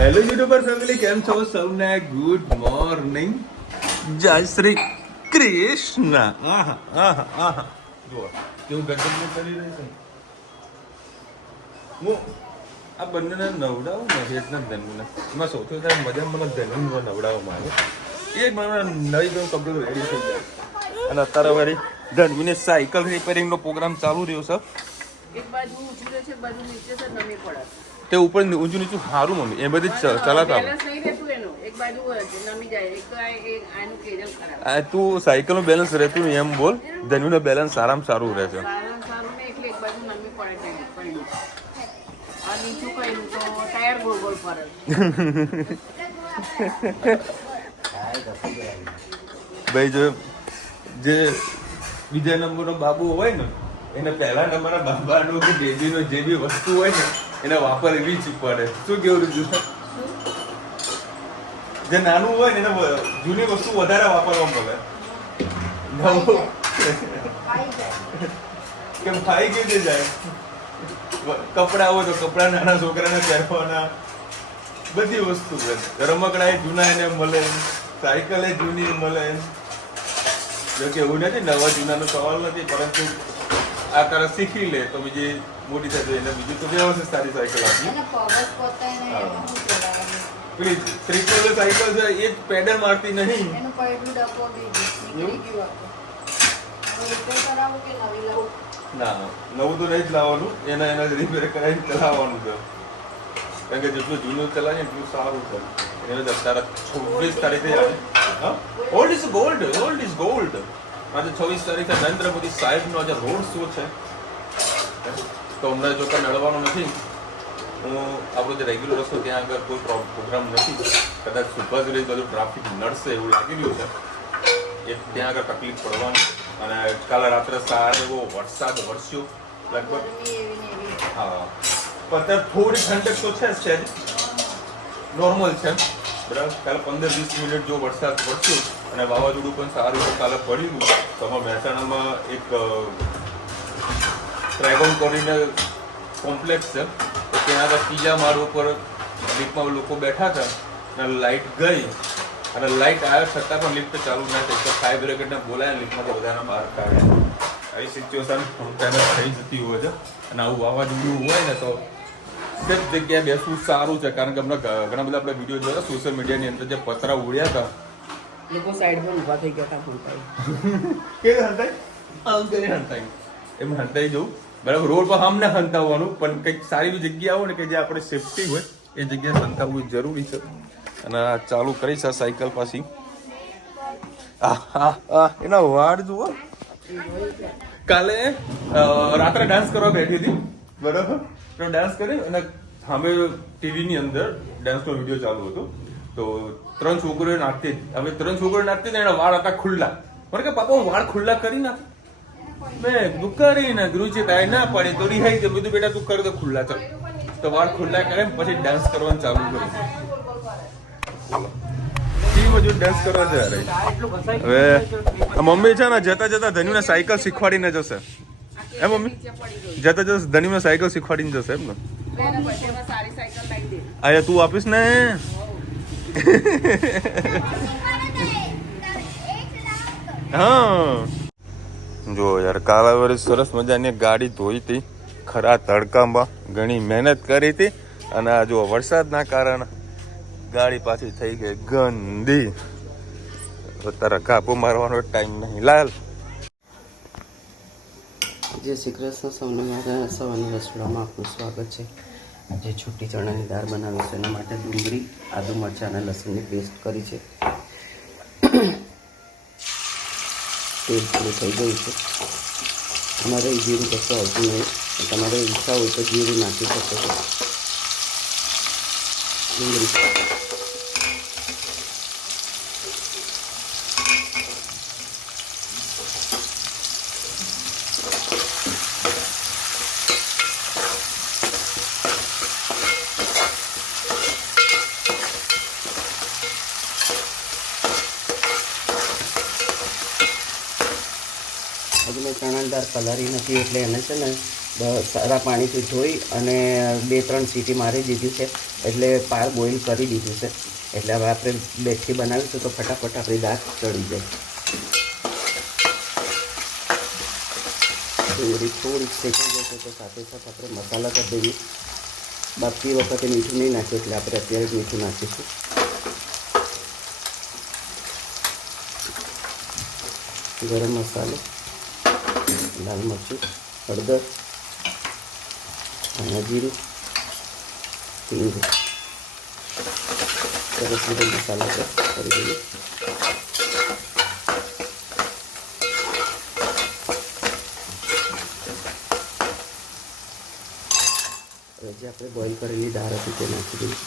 Hello YouTuber family, કેમ છો સૌને? ગુડ મોર્નિંગ, જય શ્રી કૃષ્ણ. આહા આહા આહા, જો કેવું ગજબ કરી રહી છે. હું આ બંનેને નવડાવું ને એટલા ધનુને એમાં સૌથી વધારે મજા મને ધનુને નવડાવવામાં આવે. એ મને નવી ગયું કમ્પ્લીટ રેડી થઈ જાય. અને અત્યારે વળી ધનવીને સાયકલ રિપેરિંગનો પ્રોગ્રામ ચાલુ રહ્યો છે. એક બાજુ ઊંચું છે, એક બાજુ નીચે છે, નમી પડે. તે ઉપર ઊંચું નીચું સારું મમ્મી, એ બધી ચલાવતા બેલેન્સ નહીં રહેતું એનું, એક બાજુ નમી જાય, એક આનું કેજલ ખરાબ. તું સાયકલનું બેલેન્સ રહેતું નહીં એમ બોલ. ધનવીનું બેલેન્સ સારામાં સારું રહે છે. સારું ને એટલે એક બાજુ નમી પડે પડ્યું. આ નીચું કર્યું તો ટાયર ગોળ ગોળ ફરે. ભાઈ જે બીજા નંબરનો બાબુ હોય ને એને પહેલા નંબરના બાબાનું કે બેબીનું જે બી વસ્તુ હોય ને એને વાપરવી જ પડે. શું કેવું રહ્યું? જે નાનું હોય ને એને જૂની વસ્તુ વધારે વાપરવા મળે. કેમ ખાઈ કેવી જાય? કપડા હોય તો કપડા નાના છોકરાને પહેરવાના, બધી વસ્તુ રમકડા એ જૂના એને મળે, સાયકલ એ જૂની મળે. જો કે એવું નથી, નવા જૂનાનો સવાલ નથી, પરંતુ આ તારે શીખી લે તો બીજી મોટી થાય એને બીજું તો વ્યવસ્થિત સારી સાયકલ આપી. પેલી ત્રિકોલ સાયકલ છે એ પેડલ મારતી નહીં. ના, નવું તો નહીં જ લાવવાનું, એના રિપેર કરાવીને ચલાવવાનું છે. કારણ કે જેટલું જૂનું ચલાવીએ એટલું સારું છે. એને અત્યારે 26 તારીખે આવે. હા, old is gold, old is gold. આજે 26 તારીખે નરેન્દ્ર મોદી સાહેબનો આજે રોડ શો છે. તો હમણાં જો કાંઈ નડવાનું નથી. હું આપણો જે રેગ્યુલર રસ્તો ત્યાં આગળ કોઈ પ્રોગ્રામ નથી. કદાચ સુભાષ બધું ટ્રાફિક નડશે એવું લાગી રહ્યું છે. એ ત્યાં આગળ તકલીફ પડવાની. અને કાલે રાત્રે સારો એવો વરસાદ વરસ્યો લગભગ. હા, પણ અત્યારે થોડી ઠંડક તો છે જ, નોર્મલ છે બરાબર. કાલે 15-20 મિનિટ જો વરસાદ વરસ્યો અને વાવાઝોડું પણ સારું કાલે પડ્યું. તો અમારા મહેસાણામાં એક ડ્રેગન કરીને કોમ્પ્લેક્સ છે, તો ત્યાં આગળ ત્રીજા માળ ઉપર લિફ્ટમાં લોકો બેઠા હતા અને લાઇટ ગઈ અને લાઇટ આવ્યા છતાં પણ લિફ્ટ ચાલુ ના થઈ. તો ફાયર બ્રિગેડને બોલાયા, લિફ્ટમાંથી બધાને બહાર કાઢ્યા. આવી સિચ્યુએશન ત્યારે થઈ જતી હોય છે. અને આવું વાવાઝોડું હોય ને તો સેફ જગ્યાએ બેસવું સારું છે. કારણ કે હમણાં ઘણા બધા આપણે વિડીયો જોયા સોશિયલ મીડિયાની અંદર જે પતરા ઉડ્યા હતા, લોકો સાઈડ પર ઊભા થઈ ગયા હતા ફૂલતાઈ. કેવી હંતાઈ? આમ કરીને હંતાઈ, એમ હંતાઈ જવું બરાબર. રોડ પર આમ ના હંતાવવાનું, પણ કંઈક સારી એવી જગ્યા હોય ને કે જે આપણે સેફટી હોય એ જગ્યાએ હંતાવવું જરૂરી છે. અને ચાલુ કરીશ આ સાયકલ પાછી. એના વાળ જુઓ. કાલે રાત્રે ડાન્સ કરવા બેઠી હતી બરાબર. તો ડાન્સ કરી અને સામે ટીવીની અંદર ડાન્સનો વિડીયો ચાલુ હતો. તો 3 છોકરીઓ નાચતી. હવે 3 છોકરીઓ નાચતી ને એના વાળ હતા ખુલ્લા. મને કે પાપા વાળ ખુલ્લા કરી નાખ. મેં તું કરીને ગુરુજી તારે ના પાડી તો રિહાઈ દે. બધું બેટા તું કરી દે ખુલ્લા. ચાલ તો વાળ ખુલ્લા કરે પછી ડાન્સ કરવાનું ચાલુ કર્યું. ડાન્સ કરવા જાય. હવે મમ્મી છે ને જતા જતા ધન્યુને સાયકલ શીખવાડીને જશે. હે મમ્મી? જતા જતા ધન્યુને સાયકલ શીખવાડીને જશે એમ ને? અરે તું આપીશ ને. હા જો યાર, કાલે વર્ષ સરસ મજાની ગાડી ધોઈ હતી ખરા તડકામાં. ઘણી મહેનત કરી હતી અને આ જો વરસાદના કારણે ગાડી પાછી થઈ ગઈ ગંદી. તારા કાપો મારવાનો ટાઈમ નહીં. લાલ જય શ્રી કૃષ્ણ. સૌને મારા સવારના રસોડામાં આપનું સ્વાગત છે. આજે છૂટી ચણાની દાળ બનાવી છે. એના માટે ડુંગળી, આદુ, મરચાં અને લસણની પેસ્ટ કરી છે. તેલ પૂરું થઈ ગયું છે. અમારે જીરું કશું આવતું નહીં. તમારે ઈચ્છા હોય તો જીરું નાખી શકો છો. ડુંગળી હજુ મેં ચણાની દાળ પલાળી નથી એટલે એને છે ને સારા પાણીથી ધોઈ અને 2-3 સીટી મારી દીધી છે, એટલે પાર બોઇલ કરી દીધું છે. એટલે હવે આપણે બેઠી બનાવીશું તો ફટાફટ આપણી દાળ ચડી જાય. ડુંગળી થોડીક શેકાઈ જશે તો સાથે સાથે આપણે મસાલા કરી દઈએ. બાકી વખતે મીઠું નહીં નાખ્યું એટલે આપણે અત્યારે જ મીઠું નાખીશું. ગરમ મસાલો, લાલ મરચું, હળદર, ધાણા જીરું, હિંગ. સરસ રીતે મસાલા કરી દઈએ. હવે જે આપણે બોઇલ કરેલી દાળ હતી તે નાખી દઈએ.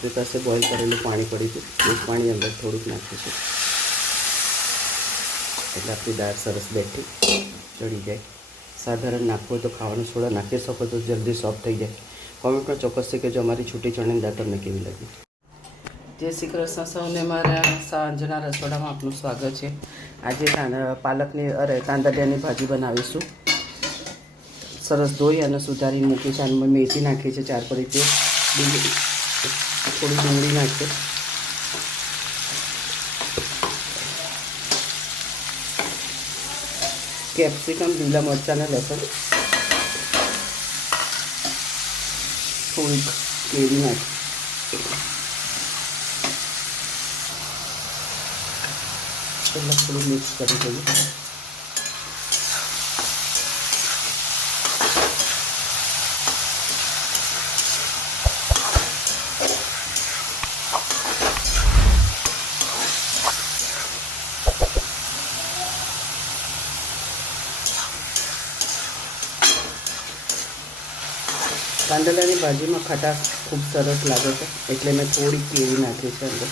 આપણી પાસે બોઇલ કરેલું પાણી પડ્યું હતું, એ પાણી અંદર થોડુંક નાખીશું એટલે આપણી દાળ સરસ બેઠી ચડી જાય. સાધારણ નાખવું હોય તો ખાવાનું સોડા નાખી શકો તો જલ્દી સોફ્ટ થઈ જાય. કોમેન્ટમાં ચોક્કસથી કહેજો અમારી છૂટી ચણાની દાળ તમને કેવી લાગી. જય શ્રી કૃષ્ણ સૌને, મારા સાંજના રસોડામાં આપનું સ્વાગત છે. આજે તાંદળિયાની ભાજી બનાવીશું. સરસ ધોઈ અને સુધારી મૂકી છે. અને મેથી નાખી છે 4 પડી, થોડી ડુંગળી નાખીએ, કેપ્સિકમ, લીલા મરચાં અને લસણ, થોડીક કેરી નાખી. પહેલાં થોડું મિક્સ કરી દઈએ. કાંદલાની ભાજીમાં ખટાશ ખૂબ સરસ લાગે છે એટલે મેં થોડી કેરી નાખી છે અંદર.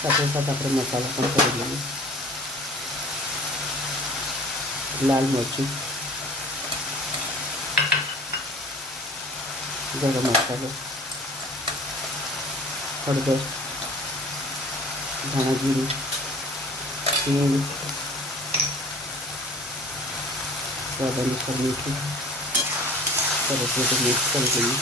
સાથે સાથે આપણે મસાલા પણ કરી લઈએ. લાલ મરચું, ગરમ મસાલો, હળદર, ધાણા જીરું, હિંગ, સ્વાદ અનુસાર મીઠું. સરસ રીતે મિક્સ કરી દઈએ.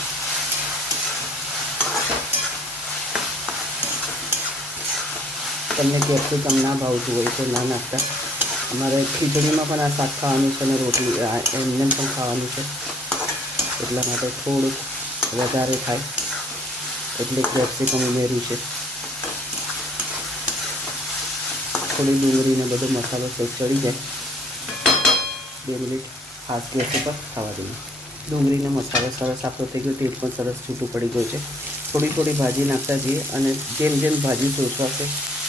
તમને કેપ્સિકમ ના ભાવતું હોય તો ના નાખતા. અમારે ખીચડીમાં પણ આ શાક ખાવાનું છે અને રોટલી એમને પણ ખાવાનું છે, એટલા માટે થોડુંક વધારે થાય એટલે કેપ્સિકમ ઉમેર્યું છે. થોડી ડુંગળીને બધો મસાલો ચડી જાય 2 મિનિટ ખાસ ગેસ ઉપર ખાવા દઈએ. ડુંગળીને મસાલો સરસ આપણો થઈ ગયો, તેલ પણ સરસ છૂટું પડી ગયું છે. થોડી ભાજી નાખતા જઈએ અને જેમ જેમ ભાજી શોષવાશે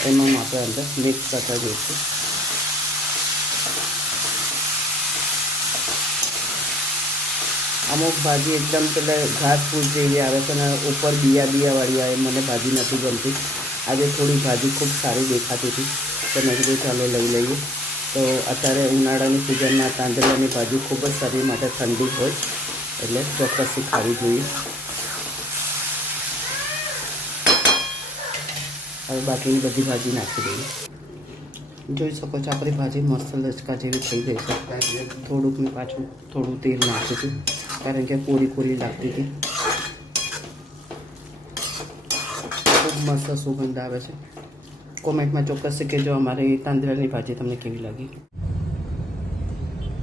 એમાં આપણે અંદર મિક્સ કરતા જઈશું. અમુક ભાજી એકદમ પેલા ઘાસ ફૂસ જેવી આવે છે અને ઉપર બિયાવાળી આવે, મને ભાજી નથી ગમતી. આજે થોડી ભાજી ખૂબ સારી દેખાતી હતી તો મેં કીધું ચાલો લઈ લઈએ. તો અત્યારે ઉનાળાની સિઝનમાં તાંદળિયાની ભાજી ખૂબ જ શરીર માટે ઠંડી હોય એટલે ચોક્કસથી ખાવી જોઈએ. હવે બાકીની બધી ભાજી નાખી દઈએ. જોઈ શકો છો આપણી ભાજી મસ્ત લચકા જેવી થઈ ગઈ છે. થોડુંક મેં પાછું થોડું તેલ નાખ્યું હતું કારણ કે કોરી લાગતી હતી. ખૂબ મસ્ત સુગંધ આવે છે. કોમેન્ટમાં ચોક્કસથી કહેજો અમારી તાંદળિયાની ભાજી તમને કેવી લાગી.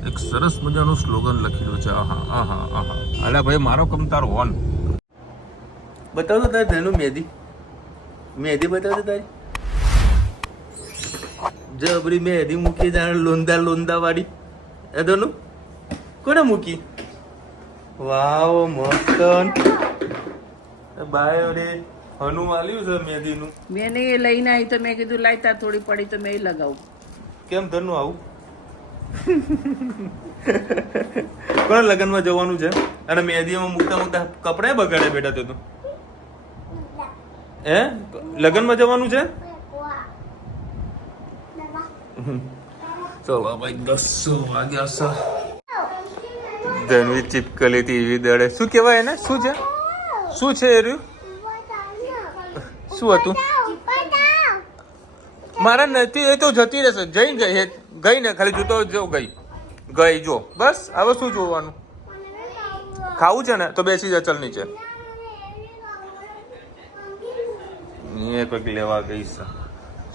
એક સરસ મજાનું સ્લોગન લખેલું છે. આહા આહા આહા. અલા ભાઈ મારો કમ તારો હોન. બતાવો તો તારે ધેનું મહેંદી બતાવો તારી. જબરી મહેંદી મૂકી તારે લોંદા વાળી. એ દોનું કોને મૂકી? વાવ મસ્ત બાય રે હનું આલ્યું છે મેદીનું. મેં નહીં એ લઈને આવી તો મેં કીધું લાયતા થોડી પડી તો મેં લગાવું. કેમ ધરનું આવું? કોના લગ્નમાં જવાનું છે? અને મેદીમાં મૂકતા મૂકતા કપડા બગાડે બેટા તે તો. હે લગ્નમાં જવાનું છે? ચલો ભાઈ 10 વાગ્યા છે. ધનવી ચીપકલી ટીવી દડે. શું કહેવાય એને? શું છે? શું છે એ રહ્યું? શું હતું? મારા નથી, એ તો જતી રહેશે. જઈને ગઈ ને ખાલી જોતો જો ગઈ જો બસ. હવે શું જોવાનું? ખાવું છે ને તો બેસી જા, ચલ નીચે. એ કંઈક લેવા ગઈ છે.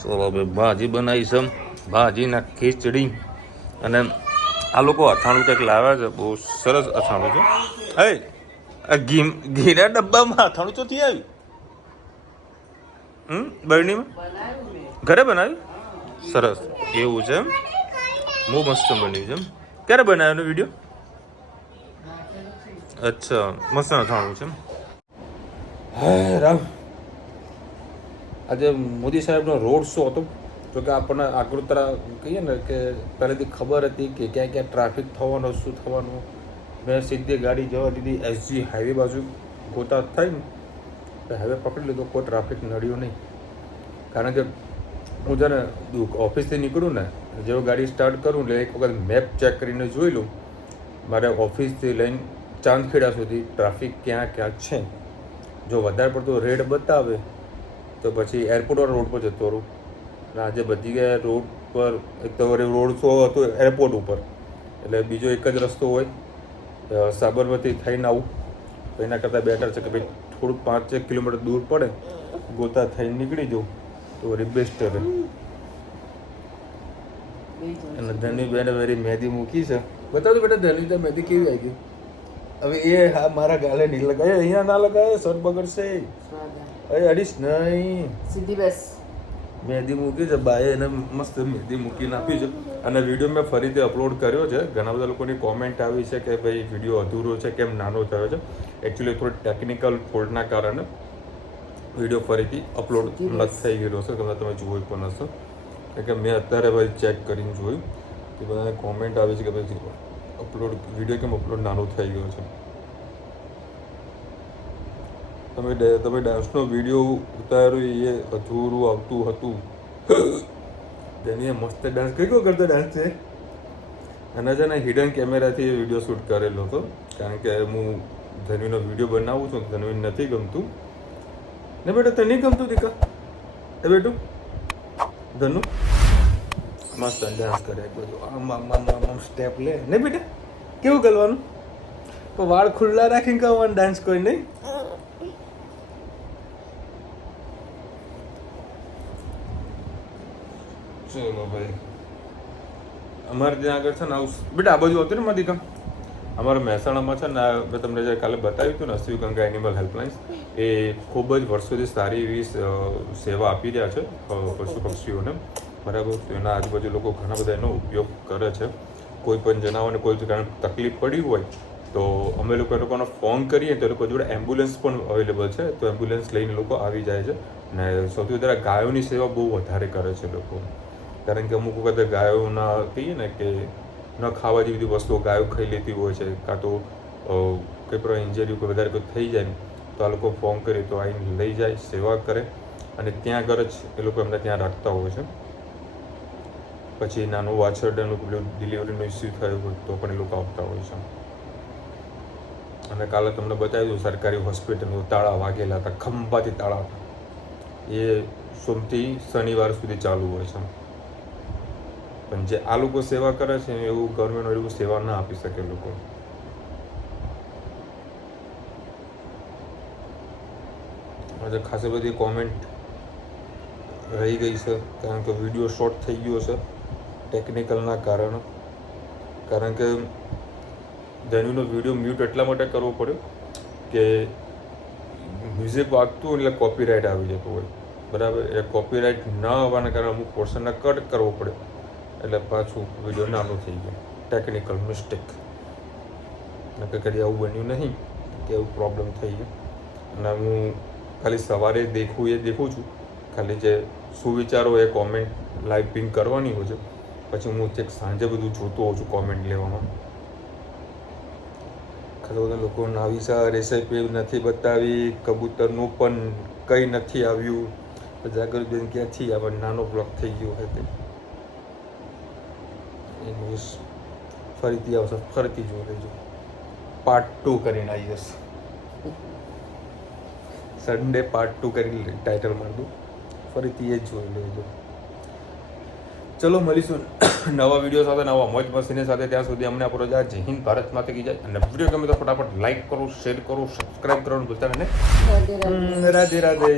ચલો ભાઈ ભાજી બનાવી છે, ભાજી ના ખીચડી. અને આ લોકો અથાણું કંઈક લાવ્યા છે, બહુ સરસ અથાણું છે. હે ઘીના ડબ્બામાં અથાણું ચોથી આવ્યું? બરણીમાં ઘરે બનાવ્યું? સરસ એવું છે એમ? બહુ મસ્ત બન્યું છે એમ? ક્યારે બનાવ્યો વિડીયો? અચ્છા મસ્ત અથાણું છે એમ? હે રામ, આજે મોદી સાહેબનો રોડ શો હતો. જો કે આપણને આગોતરા કહીએ ને કે પહેલેથી ખબર હતી કે ક્યાં ક્યાં ટ્રાફિક થવાનો, શું થવાનું. મેં સીધી ગાડી જવા દીધી SG હાઈવે બાજુ. ગોતા થાય ને તો હાઈવે પકડી લીધો, કોઈ ટ્રાફિક નડ્યું નહીં. કારણ કે હું છે ને ઓફિસથી નીકળું ને, જેવો ગાડી સ્ટાર્ટ કરું એટલે એક વખત મેપ ચેક કરીને જોઈ લઉં મારે ઓફિસથી લઈને ચાંદખેડા સુધી ટ્રાફિક ક્યાં ક્યાં છે. જો વધારે પડતો રેડ બતાવે તો પછી એરપોર્ટવાળા રોડ પર જતો રહું. અને આજે બધી ગયા રોડ પર, એક તો રોડ શો હતો એરપોર્ટ ઉપર, એટલે બીજો એક જ રસ્તો હોય સાબરમતી થઈને આવું. તો એના કરતાં બેટર છે કે ભાઈ થોડુંક 5-1 કિલોમીટર દૂર પડે, ગોતા થઈને નીકળી જાઉં તો વળી બેસ્ટ રહે. અને ધની બેને મારી મહેંદી મૂકી છે. બતાવજો બેટા ધની મહેંદી કેવી આવી ગઈ. હવે એ હા મારા ગાલે નહીં લગાય, અહીંયા ના લગાય, સર બગડશે. અરે અડીશ નહીં, સીધી બસ મહેંદી મૂકી છે બાએ, એને મસ્ત મહેંદી મૂકીને આપી છે. અને વિડીયો મેં ફરીથી અપલોડ કર્યો છે. ઘણા બધા લોકોની કોમેન્ટ આવી છે કે ભાઈ વિડીયો અધૂરો છે, કેમ નાનો થયો છે. એકચ્યુઅલી થોડી ટેકનિકલ ફોલ્ટના કારણે વિડીયો ફરીથી અપલોડ નથી થઈ ગયેલો છે. તમે જોઈ પણ હશો કે મેં અત્યારે ભાઈ ચેક કરીને જોયું કે બધા કોમેન્ટ આવી છે કે ભાઈ વિડીયો કેમ અપલોડ નાનો થઈ ગયો છે. તમે ડાન્સનો વિડીયો ઉતાર્યો એ અધૂરું આવતું હતું. તેની મસ્ત ડાન્સ કયો કરતો ડાન્સ છે. અને છે ને હિડન કેમેરાથી એ વિડીયો શૂટ કરેલો હતો. કારણ કે હું ધનવીનો વિડીયો બનાવું છું, ધનવી નથી ગમતું ને બેટા. તને નહીં ગમતું દીકા? એ બેટું ધનુ મસ્ત ડાન્સ કરે બધું, આમ સ્ટેપ લે ને બેટા. કેવું કરવાનું? તો વાળ ખુલ્લા રાખીને કરવાનું ડાન્સ કોઈ નહીં. ચલો ભાઈ, અમારે ત્યાં આગળ છે ને આવું બેટા આ બાજુ હતું ને મારી કામ. અમારા મહેસાણામાં છે ને મેં તમને જે કાલે બતાવ્યું હતું ને અશ્વિગંગા એનિમલ હેલ્પલાઇન્સ, એ ખૂબ જ વર્ષોથી સારી એવી સેવા આપી રહ્યા છે પશુ પક્ષીઓને. બરાબર, તો એના આજુબાજુ લોકો ઘણા બધા એનો ઉપયોગ કરે છે. કોઈ પણ જનાવરને કોઈ કારણ તકલીફ પડી હોય તો અમે લોકોને ફોન કરીએ તો એ લોકો જોડે એમ્બ્યુલન્સ પણ અવેલેબલ છે. તો એમ્બ્યુલન્સ લઈને લોકો આવી જાય છે. ને સૌથી વધારે ગાયોની સેવા બહુ વધારે કરે છે લોકો. કારણ કે અમુક વખતે ગાયોના કહીએ ને કે ન ખાવા જેવી બધી વસ્તુઓ ગાયો ખાઈ લેતી હોય છે, કાં તો કંઈ પણ ઇન્જરી કોઈ વધારે કોઈ થઈ જાય તો આ લોકો ફોન કરે તો આવીને લઈ જાય, સેવા કરે. અને ત્યાં આગળ જ એ લોકો એમને ત્યાં રાખતા હોય છે. પછી નાનું વાછરડાનું પેલું ડિલિવરીનો ઇસ્યુ થયો હોય તો પણ એ લોકો આવતા હોય છે. અને કાલે તમને બતાવ્યું સરકારી હોસ્પિટલનું તાળા વાગેલા હતા, ખંભાથી તાળા હતા. એ સોમથી શનિવાર સુધી ચાલુ હોય છે. પણ જે આ લોકો સેવા કરે છે એવું ગવર્મેન્ટ એવું સેવા ના આપી શકે લોકો. આજે ખાસી બધી કોમેન્ટ રહી ગઈ છે કારણ કે વિડીયો શોર્ટ થઈ ગયો છે ટેકનિકલના કારણે. કારણ કે ધનુનો વિડીયો મ્યુટ એટલા માટે કરવો પડ્યો કે મ્યુઝિક વાગતું એટલે કોપીરાઇટ આવી જતું હોય. બરાબર, એ કોપીરાઇટ ન આવવાના કારણે અમુક પોર્શનને કટ કરવો પડ્યો એટલે પાછું વિડીયો નાનું થઈ ગયું. Technical mistake. નકર કદી આવું બન્યું નહીં કે એવું પ્રોબ્લેમ થઈ ગયો. અને હું ખાલી સવારે દેખું છું, ખાલી જે સુવિચારો એ કોમેન્ટ લાઈવ પિંગ કરવાની હોય છે, પછી હું ચેક સાંજે બધું જોતો હોઉં છું કોમેન્ટ લેવામાં. ખાલી બધા લોકો નવી સા રેસીપી નથી બતાવી, કબૂતરનું પણ કંઈ નથી આવ્યું, જાગૃતબેન ક્યાંથી આવે, નાનો બ્લોક થઈ ગયો હોય તે એ ન્યૂઝ ફરીથી આવશે, ફરીથી જોઈ લેજો. પાર્ટ 2 કરીને આવી જશે. સન્ડે પાર્ટ 2 કરી ટાઇટલ મારી દઉં, ફરીથી એ જ જોઈ લેજો. ચલો મળીશું નવા વિડીયો સાથે, નવા મોજ મસ્તીની સાથે. ત્યાં સુધી અમને આપણો જય હિન્દ, ભારત માતા કી જય. અને વિડીયો ગમે તો ફટાફટ લાઈક કરો, શેર કરો, સબસ્ક્રાઈબ કરવાનું ભૂલતા નહીં. રાધે રાધે.